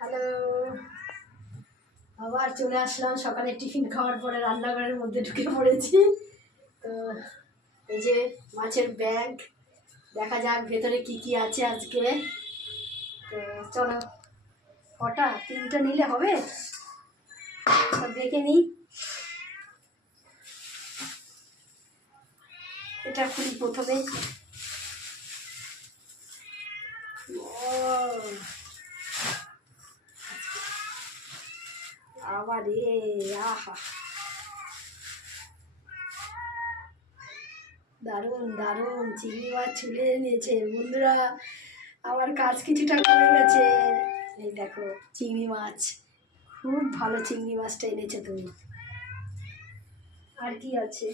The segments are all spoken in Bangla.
হ্যালো, আবার চলে আসলাম। সকালে টিফিন খাওয়ার পরে রান্নাঘরের মধ্যে ঢুকে পড়েছি। তো এই যে মাছের ব্যাগ, দেখা যাক ভেতরে কি কি আছে আজকে। তো চলো, কটা 3টা নিলে হবে, দেখে নিই। এটা খুলি প্রথমে। আবার আহা, দারুণ দারুণ চিংড়ি মাছ ছুলে এনেছে বন্ধুরা। আমার কাজ কিছুটা কমে গেছে। এই দেখো চিংড়ি মাছ, খুব ভালো চিংড়ি মাছটা এনেছে তুমি। আর কি আছে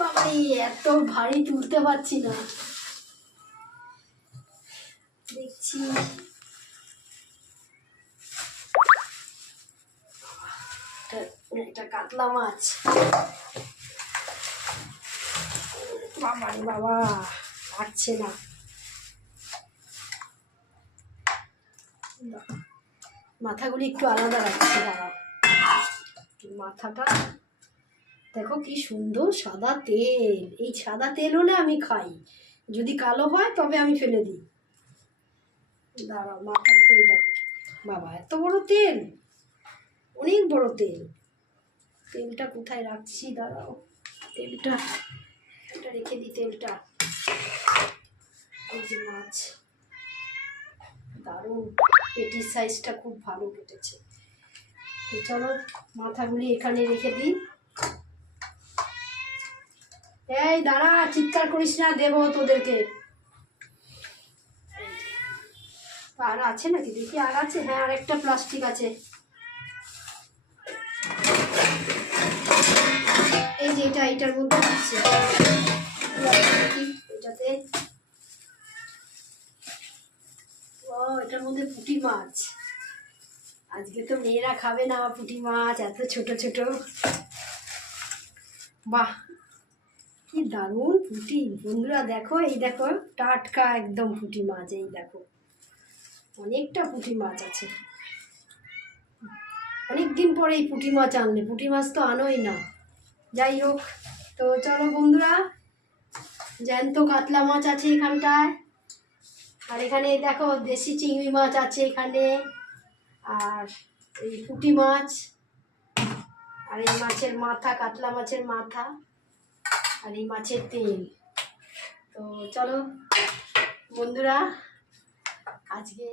বাবা, এত ভারী তুলতে পারছি না। দেখছি এটা কাতলা মাছ। বাবা রে বাবা, পারছে না। মাথাগুলি একটু আলাদা রাখছি, দাঁড়া। মাথাটা দেখো কি সুন্দর সাদা তেল। এই সাদা তেল হলে আমি খাই, যদি কালো হয় তবে আমি ফেলে দিই। দাঁড়াও, মাথা এই দেখো বাবা, এত বড় তেল, অনেক বড় তেল। তেলটা কোথায় রাখছি, দাঁড়াও। তেলটা এটা রেখে দিই। তেলটা এই যে মাছ, দারুণ। পেটির সাইজটা খুব ভালো কেটেছে। চলো মাথাগুলি এখানে রেখে দিই। এই দাঁড়া, চিৎকার করিস না, দেবো তোদেরকে। আর আছে নাকি দেখি, আর আছে? হ্যাঁ, আর একটা প্লাস্টিক আছে। এই যে এটার মধ্যে আছে, এটাতে। ও, এটার মধ্যে পুঁটি মাছ। আজকে তো মেয়েরা খাবে না পুঁটি মাছ, এত ছোট ছোট। বাহ, কি দারুণ পুঁটি বন্ধুরা। দেখো, এই দেখো টাটকা একদম পুঁটি মাছ। এই দেখো অনেকটা পুঁটি মাছ আছে। অনেকদিন পরে এই পুঁটি মাছ আনলে, পুঁটি মাছ তো আনোই না। যাই হোক, তো চলো বন্ধুরা, জ্যান্ত কাতলা মাছ আছে এখানটায়। আর এখানে দেখো দেশি চিংড়ি মাছ আছে এখানে। আর এই পুঁটি মাছ, আর এই মাছের মাথা, কাতলা মাছের মাথা, আর এই মাছের তেল। তো চলো বন্ধুরা, আজকে